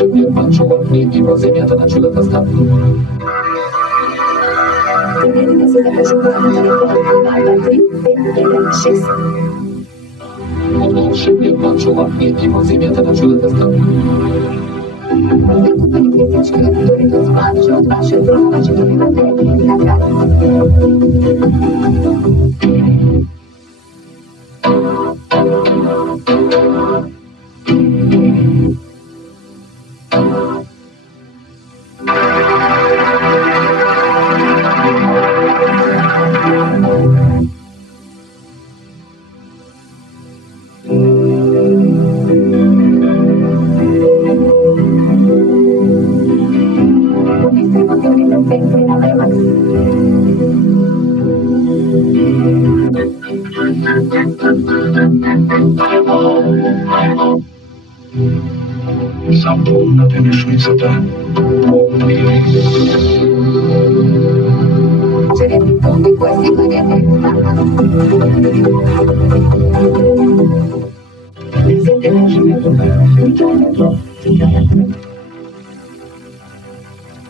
Волшебниот манчовар ни има земјата на чудата стапни. Примерите се закажуваат на телефон 223-516. Од волшебниот манчовар ни има земјата на чудата стапни. Накупени плитнички доритос манчо од вашиот продавач и добивате награда. Запомнете нешницата. Черепни помни кои си гледате. Мислите на живето, витањето, тигањето.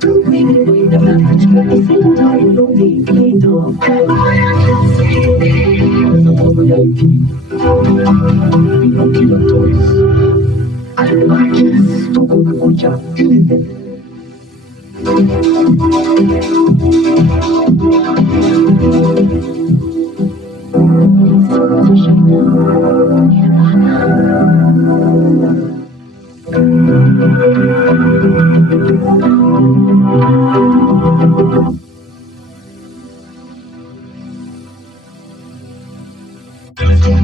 Тук ми мои да мрачка и се тој луди и до. Запозна ја и ти. Пинокива Toys. Маркес, туку на куќа или не? Телефон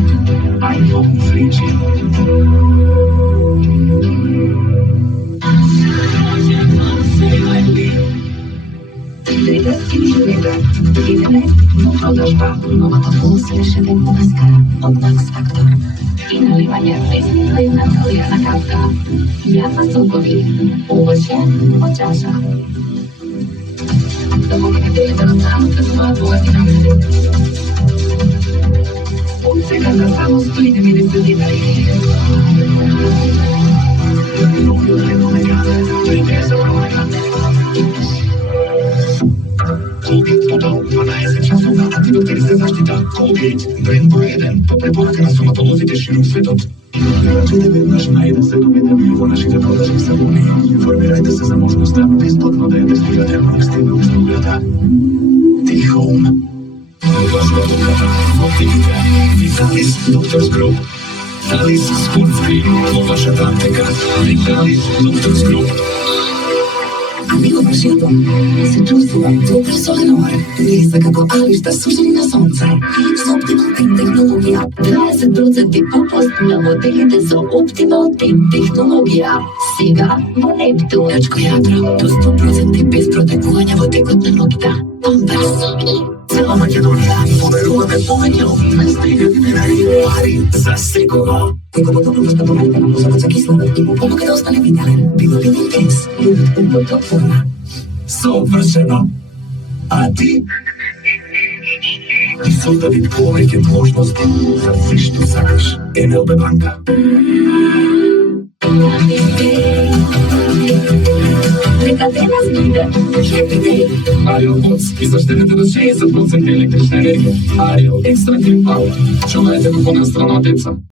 iPhone 3G. Продажба новата полуслешеден маскара од Max Factor и наливање весни на целијата капка. Јафа сокови, овоќе од чаша. Да помогнете да настанете своја богатина. Од сега за само 190 динари. Colgate Total 12 часовна антибактериска заштита. Colgate, бренд број 1 по препорака на стоматолозите ширум светот. Играчите веднаш на еден се доведени во нашите продажни салони. Информирајте се за можноста бесплатно да ја тестирате екстремна услугата. T-Home. Ваша одлука во аптеките. Vitalis Doctors Group. Vitalis Sports Cream во вашата аптека. Vitalis Doctors Group. Ами обршето се чувствува супер солено, леса како алишта сушени на сонце. Со Optimal Team технологија, 20% попуст на моделите со Optimal Team технологија. Сега во Нептун. Јачко јадро до 100% без протекување во текот на ноќта. Памперс. Цела Македонија подаруваме повеќе од 200.000 динари пари за секого. Кој го подобро спадување на мозокот со кислород и му помага да остане виделен, бива ли интенс, јудот во топ форма. Совршено. А ти? И создади повеќе можности за се што сакаш. НЛБ банка. Нека денес биде Happy Day. Арио Bots и заштедете до 60% електрична енергија. Арио Extra Clean Power. Чувајте го по настрана деца.